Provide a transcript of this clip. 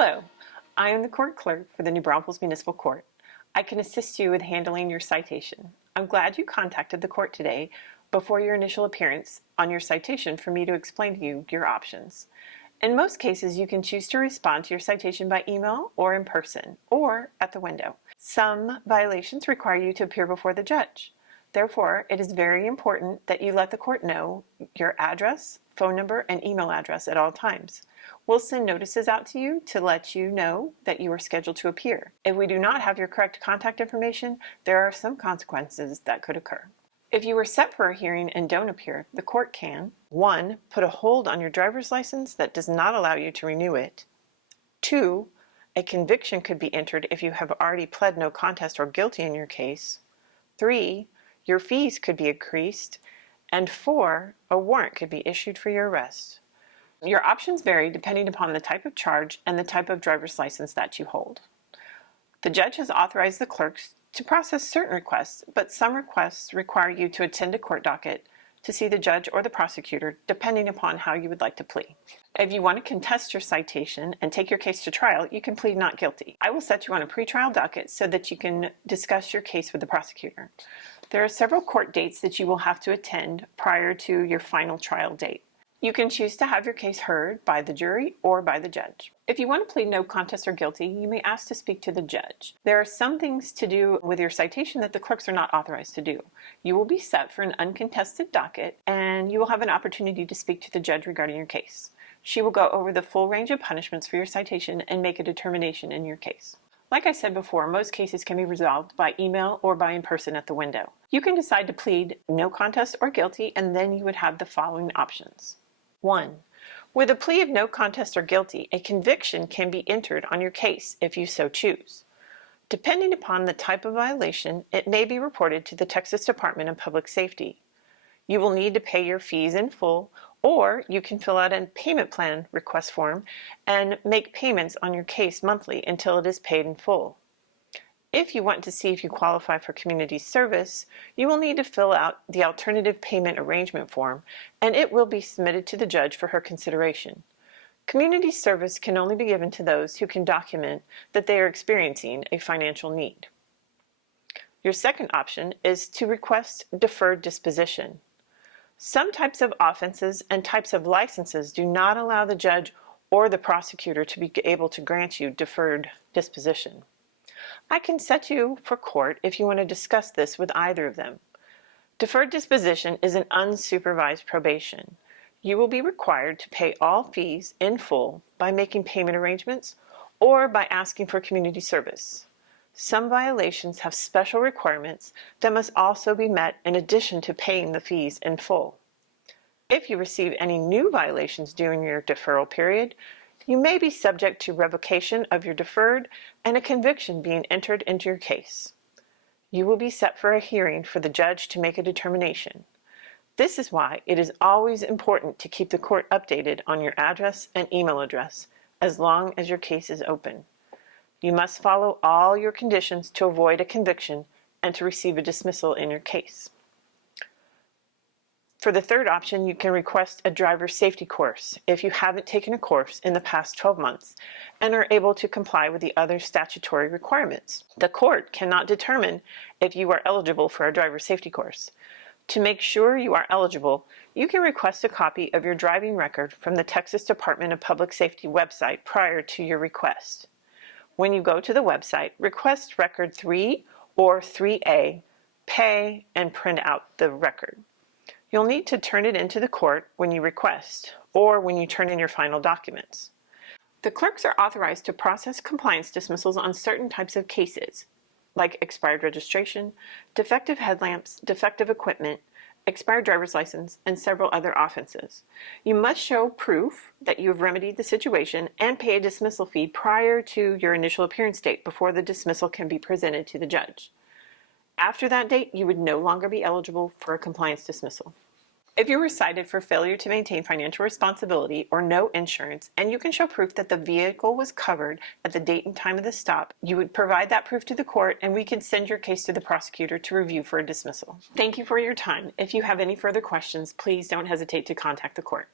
Hello, I am the court clerk for the New Braunfels Municipal Court. I can assist you with handling your citation. I'm glad you contacted the court today before your initial appearance on your citation for me to explain to you your options. In most cases, you can choose to respond to your citation by email or in person, or at the window. Some violations require you to appear before the judge. Therefore, it is very important that you let the court know your address, phone number, and email address at all times. We'll send notices out to you to let you know that you are scheduled to appear. If we do not have your correct contact information, there are some consequences that could occur. If you were set for a hearing and don't appear, the court can 1. Put a hold on your driver's license that does not allow you to renew it. 2. A conviction could be entered if you have already pled no contest or guilty in your case. 3. Your fees could be increased. And 4. A warrant could be issued for your arrest. Your options vary depending upon the type of charge and the type of driver's license that you hold. The judge has authorized the clerks to process certain requests, but some requests require you to attend a court docket to see the judge or the prosecutor, depending upon how you would like to plea. If you want to contest your citation and take your case to trial, you can plead not guilty. I will set you on a pretrial docket so that you can discuss your case with the prosecutor. There are several court dates that you will have to attend prior to your final trial date. You can choose to have your case heard by the jury or by the judge. If you want to plead no contest or guilty, you may ask to speak to the judge. There are some things to do with your citation that the clerks are not authorized to do. You will be set for an uncontested docket, and you will have an opportunity to speak to the judge regarding your case. She will go over the full range of punishments for your citation and make a determination in your case. Like I said before, most cases can be resolved by email or by in person at the window. You can decide to plead no contest or guilty, and then you would have the following options. 1. With a plea of no contest or guilty, a conviction can be entered on your case if you so choose. Depending upon the type of violation, it may be reported to the Texas Department of Public Safety. You will need to pay your fees in full, or you can fill out a payment plan request form and make payments on your case monthly until it is paid in full. If you want to see if you qualify for community service, you will need to fill out the alternative payment arrangement form, and it will be submitted to the judge for her consideration. Community service can only be given to those who can document that they are experiencing a financial need. Your second option is to request deferred disposition. Some types of offenses and types of licenses do not allow the judge or the prosecutor to be able to grant you deferred disposition. I can set you for court if you want to discuss this with either of them. Deferred disposition is an unsupervised probation. You will be required to pay all fees in full by making payment arrangements or by asking for community service. Some violations have special requirements that must also be met in addition to paying the fees in full. If you receive any new violations during your deferral period, you may be subject to revocation of your deferred and a conviction being entered into your case. You will be set for a hearing for the judge to make a determination. This is why it is always important to keep the court updated on your address and email address as long as your case is open. You must follow all your conditions to avoid a conviction and to receive a dismissal in your case. For the third option, you can request a driver's safety course if you haven't taken a course in the past 12 months and are able to comply with the other statutory requirements. The court cannot determine if you are eligible for a driver's safety course. To make sure you are eligible, you can request a copy of your driving record from the Texas Department of Public Safety website prior to your request. When you go to the website, request Record 3 or 3A, pay, and print out the record. You'll need to turn it into the court when you request or when you turn in your final documents. The clerks are authorized to process compliance dismissals on certain types of cases, like expired registration, defective headlamps, defective equipment, expired driver's license, and several other offenses. You must show proof that you have remedied the situation and pay a dismissal fee prior to your initial appearance date before the dismissal can be presented to the judge. After that date, you would no longer be eligible for a compliance dismissal. If you were cited for failure to maintain financial responsibility or no insurance, and you can show proof that the vehicle was covered at the date and time of the stop, you would provide that proof to the court, and we could send your case to the prosecutor to review for a dismissal. Thank you for your time. If you have any further questions, please don't hesitate to contact the court.